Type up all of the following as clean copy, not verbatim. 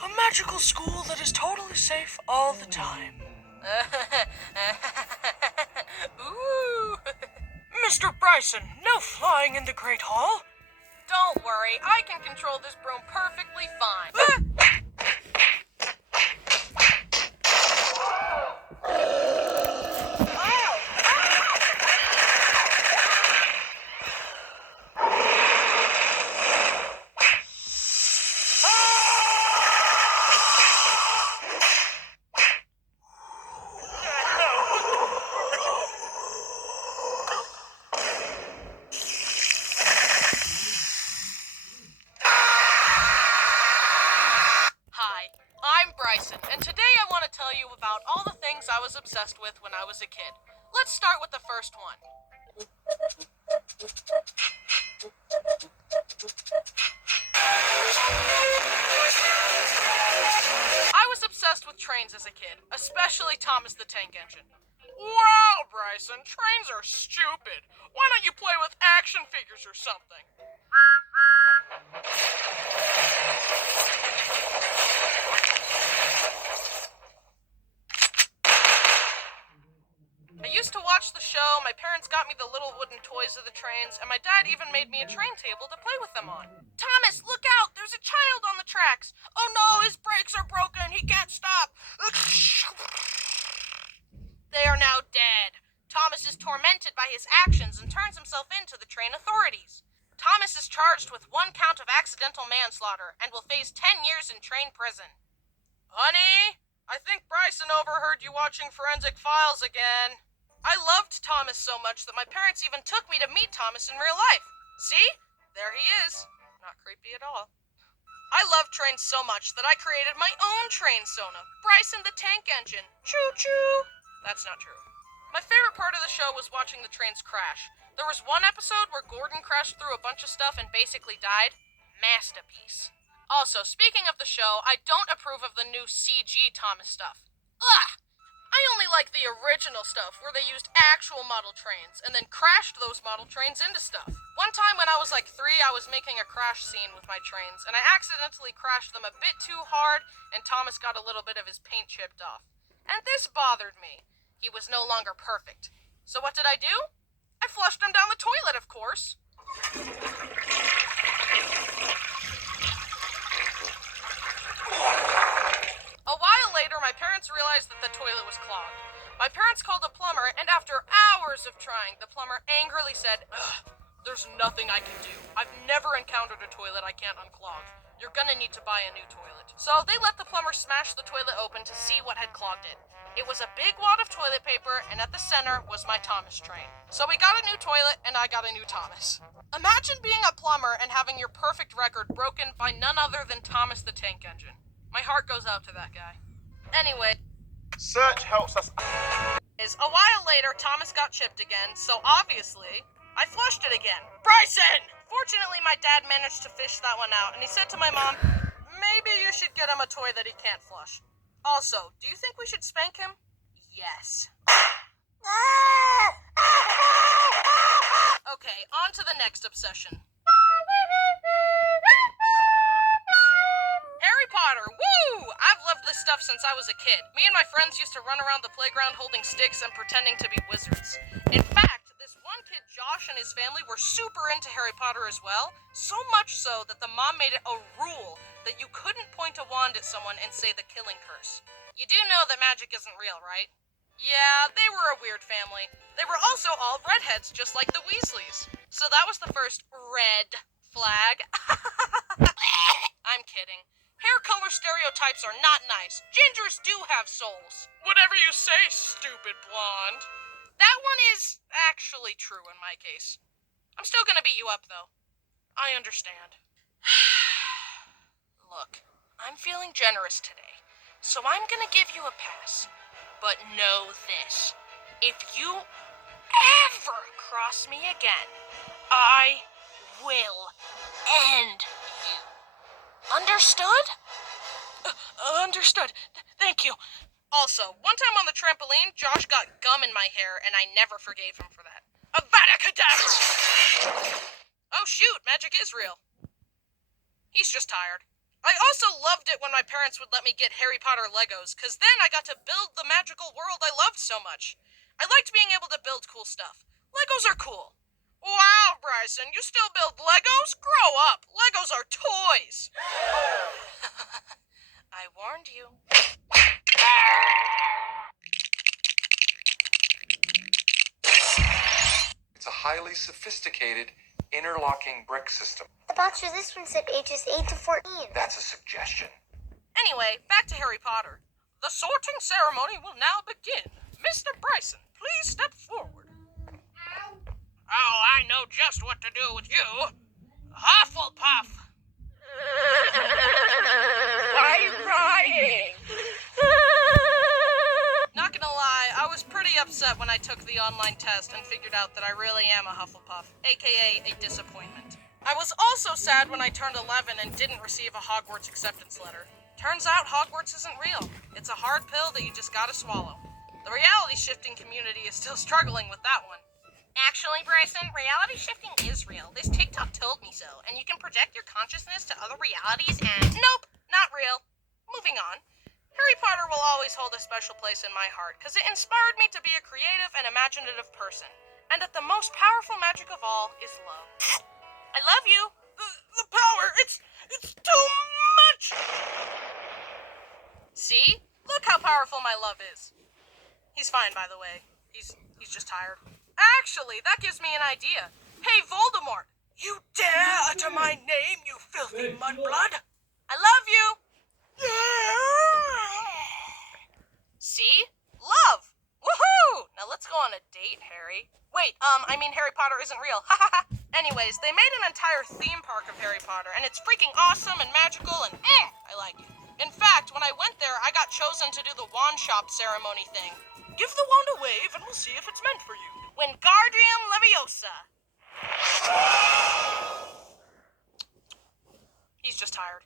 A magical school that is totally safe all the time. Ooh. Mr. Bryson, no flying in the Great Hall. Don't worry, I can control this broom perfectly fine. Hi, I'm Bryson, and today I want to tell you about all the things I was obsessed with when I was a kid. Let's start with the first one. I was obsessed with trains as a kid, especially Thomas the Tank Engine. Wow, Bryson, trains are stupid. Why don't you play with action figures or something? I used to watch the show, my parents got me the little wooden toys of the trains, and my dad even made me a train table to play with them on. Thomas, look out! There's a child on the tracks! Oh no, his brakes are broken! He can't stop! They are now dead. Thomas is tormented by his actions and turns himself in to the train authorities. Thomas is charged with 1 count of accidental manslaughter and will face 10 years in train prison. Honey, I think Bryson overheard you watching Forensic Files again. I loved Thomas so much that my parents even took me to meet Thomas in real life. See? There he is. Not creepy at all. I love trains so much that I created my own train sona, Bryson the Tank Engine. Choo-choo! That's not true. My favorite part of the show was watching the trains crash. There was one episode where Gordon crashed through a bunch of stuff and basically died. Masterpiece. Also, speaking of the show, I don't approve of the new CG Thomas stuff. Ugh! I only like the original stuff, where they used actual model trains, and then crashed those model trains into stuff. One time when I was like 3, I was making a crash scene with my trains, and I accidentally crashed them a bit too hard, and Thomas got a little bit of his paint chipped off. And this bothered me. He was no longer perfect. So what did I do? I flushed him down the toilet, of course. A while later, my parents realized that the toilet was clogged. My parents called a plumber, and after hours of trying, the plumber angrily said, "Ugh, there's nothing I can do. I've never encountered a toilet I can't unclog. You're gonna need to buy a new toilet." So they let the plumber smash the toilet open to see what had clogged it. It was a big wad of toilet paper, and at the center was my Thomas train. So we got a new toilet, and I got a new Thomas. Imagine being a plumber and having your perfect record broken by none other than Thomas the Tank Engine. My heart goes out to that guy. Anyway, search helps us. A while later, Thomas got chipped again, so obviously, I flushed it again. Bryson! Fortunately, my dad managed to fish that one out, and he said to my mom, maybe you should get him a toy that he can't flush. Also, do you think we should spank him? Yes. Okay, on to the next obsession. Harry Potter, woo! I've loved this stuff since I was a kid. Me and my friends used to run around the playground holding sticks and pretending to be wizards. In fact, this one kid, Josh, and his family were super into Harry Potter as well, so much so that the mom made it a rule that you couldn't point a wand at someone and say the killing curse. You do know that magic isn't real, right? Yeah, they were a weird family. They were also all redheads, just like the Weasleys. So that was the first red flag. I'm kidding. Hair color stereotypes are not nice. Gingers do have souls. Whatever you say, stupid blonde. That one is actually true in my case. I'm still gonna beat you up, though. I understand. Look, I'm feeling generous today, so I'm gonna give you a pass. But know this. If you ever cross me again, I will end you. Understood? Understood. Thank you. Also, one time on the trampoline, Josh got gum in my hair, and I never forgave him for that. Avada Kedavra! Oh shoot, magic is real. He's just tired. I also loved it when my parents would let me get Harry Potter Legos, because then I got to build the magical world I loved so much. I liked being able to build cool stuff. Legos are cool. Wow, Bryson, you still build Legos? Grow up. Legos are toys. I warned you. It's a highly sophisticated interlocking brick system. The box for this one said ages 8 to 14. That's a suggestion. Anyway, back to Harry Potter. The sorting ceremony will now begin. Mr. Bryson, please step forward. Oh, I know just what to do with you. Hufflepuff. Why are you crying? Not gonna lie, I was pretty upset when I took the online test and figured out that I really am a Hufflepuff, aka a disappointment. I was also sad when I turned 11 and didn't receive a Hogwarts acceptance letter. Turns out Hogwarts isn't real. It's a hard pill that you just gotta swallow. The reality shifting community is still struggling with that one. Actually, Bryson, reality shifting is real. This TikTok told me so, and you can project your consciousness to other realities and... Nope, not real. Moving on. Harry Potter will always hold a special place in my heart, because it inspired me to be a creative and imaginative person. And that the most powerful magic of all is love. I love you. The power, it's too much! See? Look how powerful my love is. He's fine, by the way. He's just tired. Actually, that gives me an idea. Hey, Voldemort! You dare utter my name, you filthy mudblood? I love you! See? Love! Woohoo! Now let's go on a date, Harry. Wait, I mean Harry Potter isn't real. Anyways, they made an entire theme park of Harry Potter, and it's freaking awesome and magical, and I like it. In fact, when I went there, I got chosen to do the wand shop ceremony thing. Give the wand a wave and we'll see if it's meant for you. Wingardium Leviosa. He's just tired.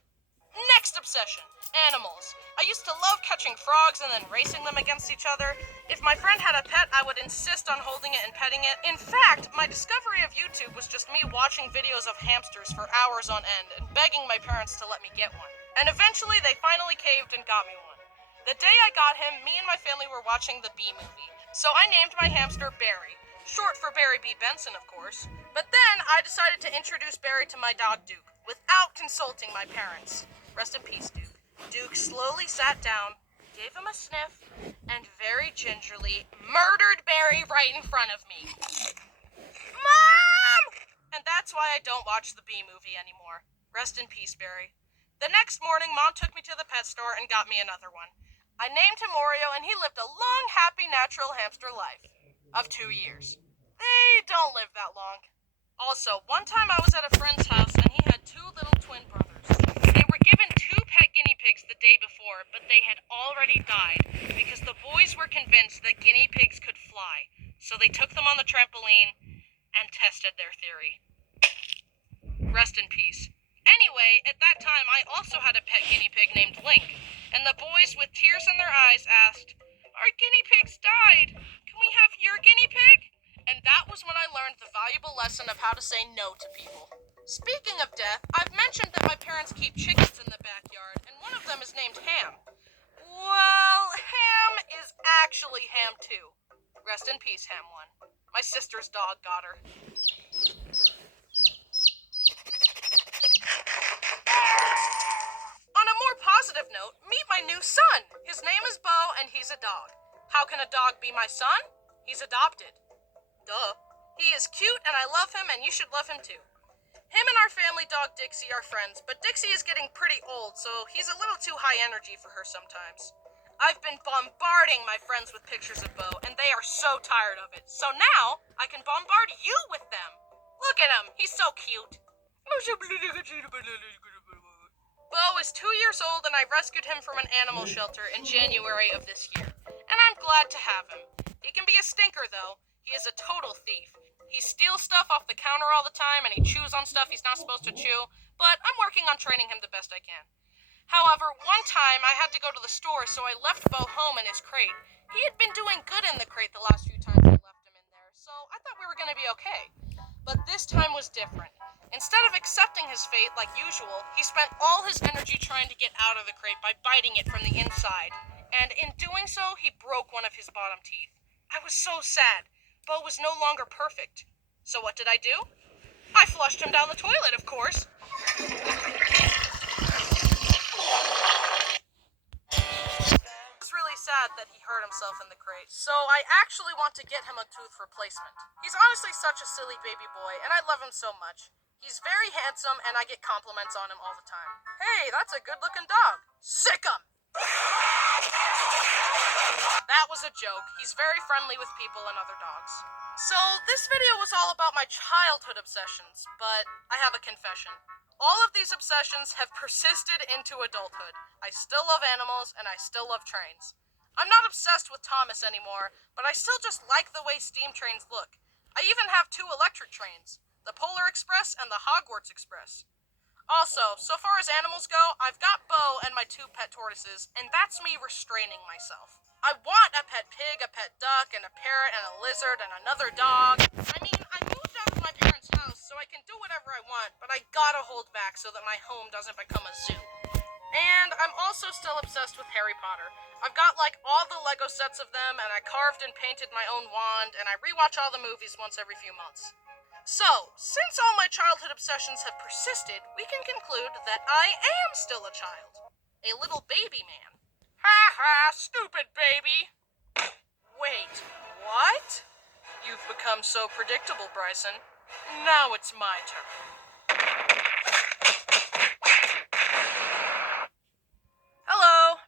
Next obsession, animals. I used to love catching frogs and then racing them against each other. If my friend had a pet, I would insist on holding it and petting it. In fact, my discovery of YouTube was just me watching videos of hamsters for hours on end and begging my parents to let me get one. And eventually they finally caved and got me one. The day I got him, me and my family were watching the Bee Movie. So I named my hamster Barry. Short for Barry B. Benson, of course. But then I decided to introduce Barry to my dog Duke, without consulting my parents. Rest in peace, Duke. Duke slowly sat down, gave him a sniff, and very gingerly murdered Barry right in front of me. Mom! And that's why I don't watch the Bee Movie anymore. Rest in peace, Barry. The next morning, Mom took me to the pet store and got me another one. I named him Oreo, and he lived a long, happy, natural hamster life of 2 years. They don't live that long. Also, one time I was at a friend's house, and he had 2 little twin brothers. They were given 2 pet guinea pigs the day before, but they had already died because the boys were convinced that guinea pigs could fly, so they took them on the trampoline and tested their theory. Rest in peace. Anyway, at that time, I also had a pet guinea pig named Link, and the boys with tears in their eyes asked, "Our guinea pigs died. Can we have your guinea pig?" And that was when I learned the valuable lesson of how to say no to people. Speaking of death, I've mentioned that my parents keep chickens in the backyard, and one of them is named Ham. Well, Ham is actually Ham 2. Rest in peace, Ham 1. My sister's dog got her. On a more positive note, meet my new son. His name is Bo, and he's a dog. How can a dog be my son? He's adopted. Duh. He is cute, and I love him, and you should love him too. Him and our family dog Dixie are friends, but Dixie is getting pretty old, so he's a little too high energy for her sometimes. I've been bombarding my friends with pictures of Bo, and they are so tired of it. So now, I can bombard you with them. Look at him. He's so cute. Bo is 2 years old, and I rescued him from an animal shelter in January of this year. And I'm glad to have him. He can be a stinker, though. He is a total thief. He steals stuff off the counter all the time, and he chews on stuff he's not supposed to chew, but I'm working on training him the best I can. However, one time I had to go to the store, so I left Bo home in his crate. He had been doing good in the crate the last few times I left him in there, so I thought we were going to be okay. But this time was different. Instead of accepting his fate like usual, he spent all his energy trying to get out of the crate by biting it from the inside. And in doing so, he broke one of his bottom teeth. I was so sad. Bo was no longer perfect. So what did I do? I flushed him down the toilet, of course. It's really sad that he hurt himself in the crate, so I actually want to get him a tooth replacement. He's honestly such a silly baby boy, and I love him so much. He's very handsome, and I get compliments on him all the time. Hey, that's a good-looking dog. Sick 'em! That was a joke. He's very friendly with people and other dogs. So, this video was all about my childhood obsessions, but I have a confession. All of these obsessions have persisted into adulthood. I still love animals, and I still love trains. I'm not obsessed with Thomas anymore, but I still just like the way steam trains look. I even have 2 electric trains, the Polar Express and the Hogwarts Express. Also, so far as animals go, I've got Bo and my 2 pet tortoises, and that's me restraining myself. I want a pet pig, a pet duck, and a parrot, and a lizard, and another dog. I mean, I moved out of my parents' house, so I can do whatever I want, but I gotta hold back so that my home doesn't become a zoo. And I'm also still obsessed with Harry Potter. I've got like all the Lego sets of them, and I carved and painted my own wand, and I rewatch all the movies once every few months. So, since all my childhood obsessions have persisted, we can conclude that I am still a child. A little baby man. Ha ha, stupid baby! Wait, what? You've become so predictable, Bryson. Now it's my turn.